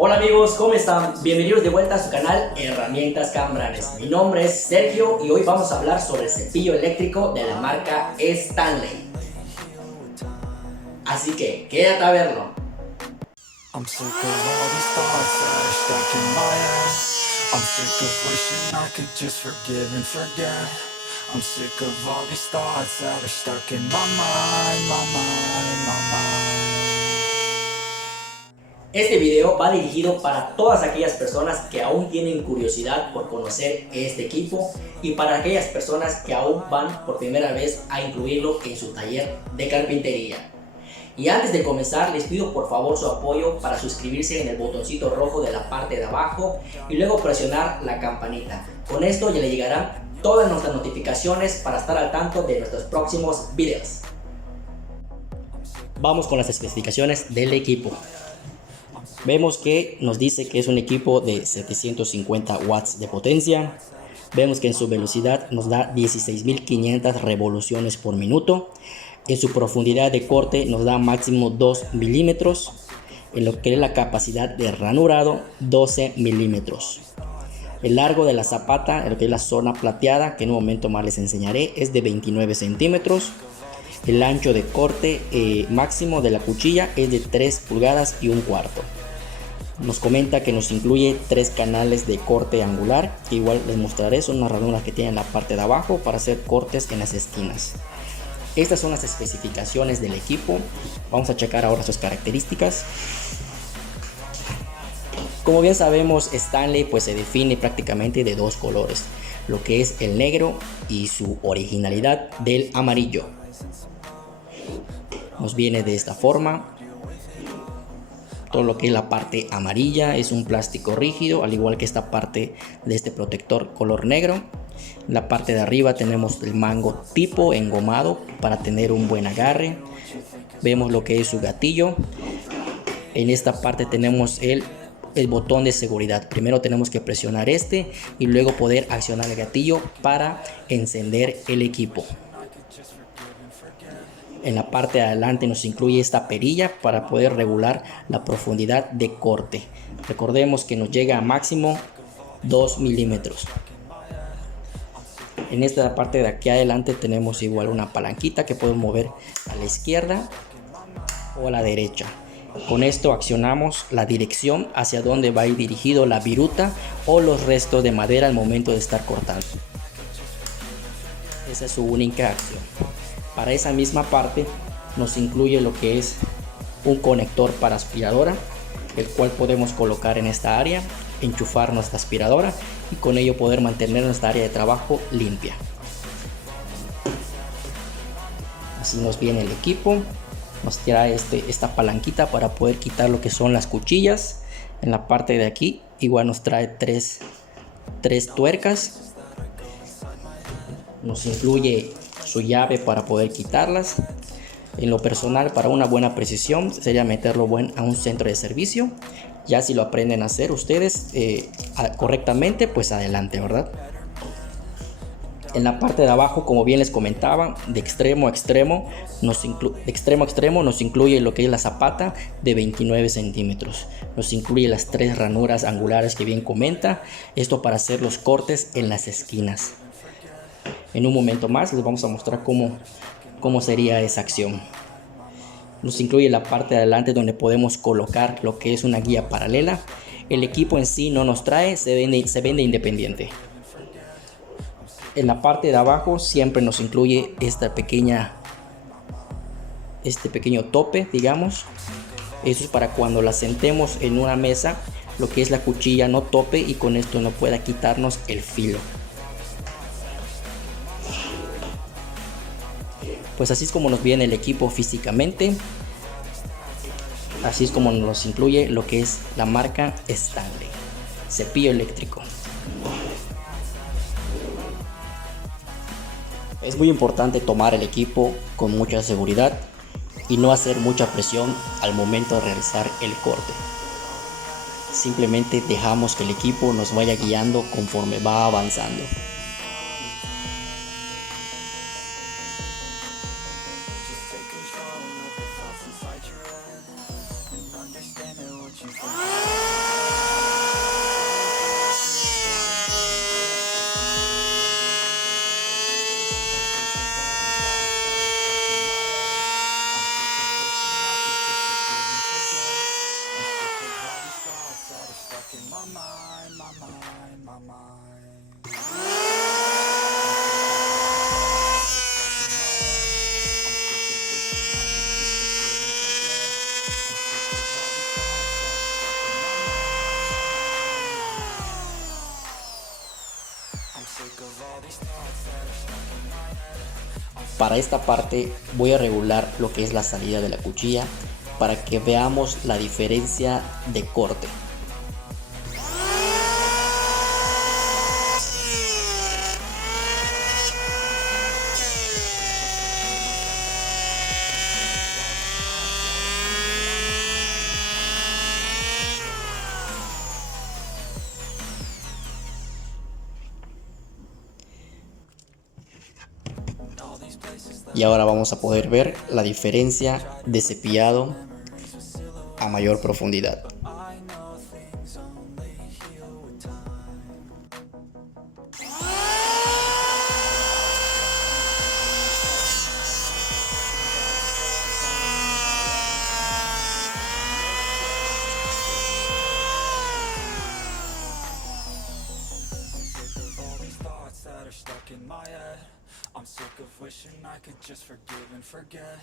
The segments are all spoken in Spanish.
Hola amigos, ¿cómo están? Bienvenidos de vuelta a su canal Herramientas Cambranes. Mi nombre es Sergio y hoy vamos a hablar sobre el cepillo eléctrico de la marca Stanley. Así que quédate a verlo. I'm sick of all these thoughts that are stuck in my head. I'm sick of wishing I could just forgive and forget. I'm sick of all these thoughts that are stuck in my mind. Este video va dirigido para todas aquellas personas que aún tienen curiosidad por conocer este equipo y para aquellas personas que aún van por primera vez a incluirlo en su taller de carpintería. Y antes de comenzar les pido por favor su apoyo para suscribirse en el botoncito rojo de la parte de abajo y luego presionar la campanita. Con esto ya le llegarán todas nuestras notificaciones para estar al tanto de nuestros próximos videos. Vamos con las especificaciones del equipo. Vemos que nos dice que es un equipo de 750 watts de potencia. Vemos que en su velocidad nos da 16.500 revoluciones por minuto. En su profundidad de corte nos da máximo 2 milímetros. En lo que es la capacidad de ranurado, 12 milímetros. El largo de la zapata, en lo que es la zona plateada, que en un momento más les enseñaré, es de 29 centímetros. El ancho de corte máximo de la cuchilla es de 3 pulgadas y un cuarto. Nos comenta que nos incluye 3 canales de corte angular, que igual les mostraré, son unas ranuras que tienen la parte de abajo para hacer cortes en las esquinas. Estas son las especificaciones del equipo. Vamos a checar ahora sus características. Como bien sabemos, Stanley pues se define prácticamente de 2 colores, lo que es el negro y su originalidad del amarillo. Nos viene de esta forma. Todo lo que es la parte amarilla es un plástico rígido, al igual que esta parte de este protector color negro. En la parte de arriba tenemos el mango tipo engomado para tener un buen agarre. Vemos lo que es su gatillo. En esta parte tenemos el botón de seguridad. Primero tenemos que presionar este y luego poder accionar el gatillo para encender el equipo. En la parte de adelante nos incluye esta perilla para poder regular la profundidad de corte. Recordemos que nos llega a máximo 2 milímetros. En esta parte de aquí adelante tenemos igual una palanquita que podemos mover a la izquierda o a la derecha. Con esto accionamos la dirección hacia donde va a ir dirigido la viruta o los restos de madera al momento de estar cortando. Esa es su única acción. Para esa misma parte nos incluye lo que es un conector para aspiradora, el cual podemos colocar en esta área, enchufar nuestra aspiradora y con ello poder mantener nuestra área de trabajo limpia. Así nos viene el equipo. Nos trae esta palanquita para poder quitar lo que son las cuchillas. En la parte de aquí igual nos trae tres tuercas. Nos incluye su llave para poder quitarlas. En lo personal, para una buena precisión sería meterlo a un centro de servicio. Ya si lo aprenden a hacer ustedes correctamente, pues adelante, ¿verdad? En la parte de abajo, como bien les comentaba, de extremo a extremo nos incluye lo que es la zapata de 29 centímetros. Nos incluye las 3 ranuras angulares que bien comenta. Esto para hacer los cortes en las esquinas. En un momento más les vamos a mostrar cómo sería esa acción. Nos incluye la parte de adelante donde podemos colocar lo que es una guía paralela. El equipo en sí no nos trae, se vende independiente. En la parte de abajo siempre nos incluye este pequeño tope, digamos. Eso es para cuando la sentemos en una mesa, lo que es la cuchilla no tope y con esto no pueda quitarnos el filo. Pues así es como nos viene el equipo físicamente. Así es como nos incluye lo que es la marca Stanley. Cepillo eléctrico. Es muy importante tomar el equipo con mucha seguridad y no hacer mucha presión al momento de realizar el corte. Simplemente dejamos que el equipo nos vaya guiando conforme va avanzando. Understand what you Para esta parte voy a regular lo que es la salida de la cuchilla para que veamos la diferencia de corte. Y ahora vamos a poder ver la diferencia de cepillado a mayor profundidad. I'm sick of wishing I could just forgive and forget.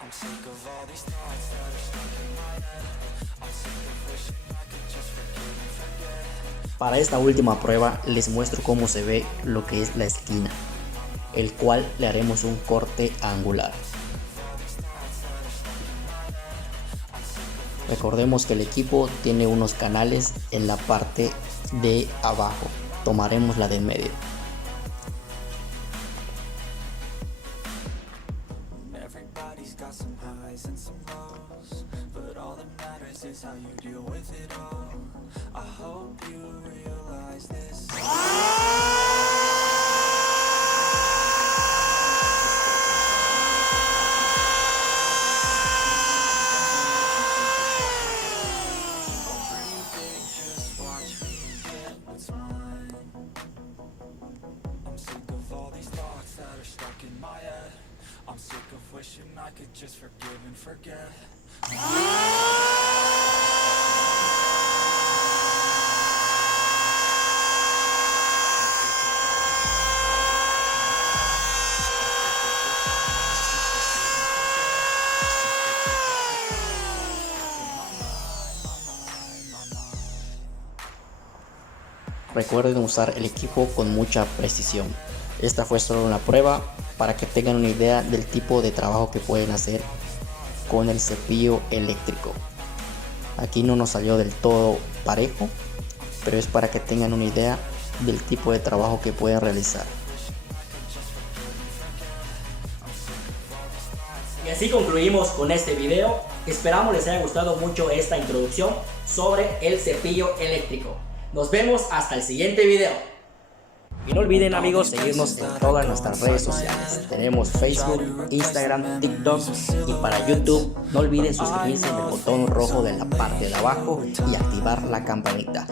I'm sick of all these thoughts that are stuck in my head. I'm sick of wishing I could just forgive and forget. Para esta última prueba les muestro cómo se ve lo que es la esquina, el cual le haremos un corte angular. Recordemos que el equipo tiene unos canales en la parte de abajo, tomaremos la de en medio. Everybody's got some highs and some lows, but all that matters is how you deal with it all. I hope you realize this. Just watch me get what's mine. I'm sick of all these thoughts that are stuck in my head. I'm sick of wishing I could just forgive and forget. Recuerden usar el equipo con mucha precisión. Esta fue solo una prueba para que tengan una idea del tipo de trabajo que pueden hacer con el cepillo eléctrico. Aquí no nos salió del todo parejo, pero es para que tengan una idea del tipo de trabajo que pueden realizar. Y así concluimos con este video. Esperamos les haya gustado mucho esta introducción sobre el cepillo eléctrico. Nos vemos hasta el siguiente video. Y no olviden, amigos, seguirnos en todas nuestras redes sociales. Tenemos Facebook, Instagram, TikTok, y para YouTube no olviden suscribirse en el botón rojo de la parte de abajo y activar la campanita.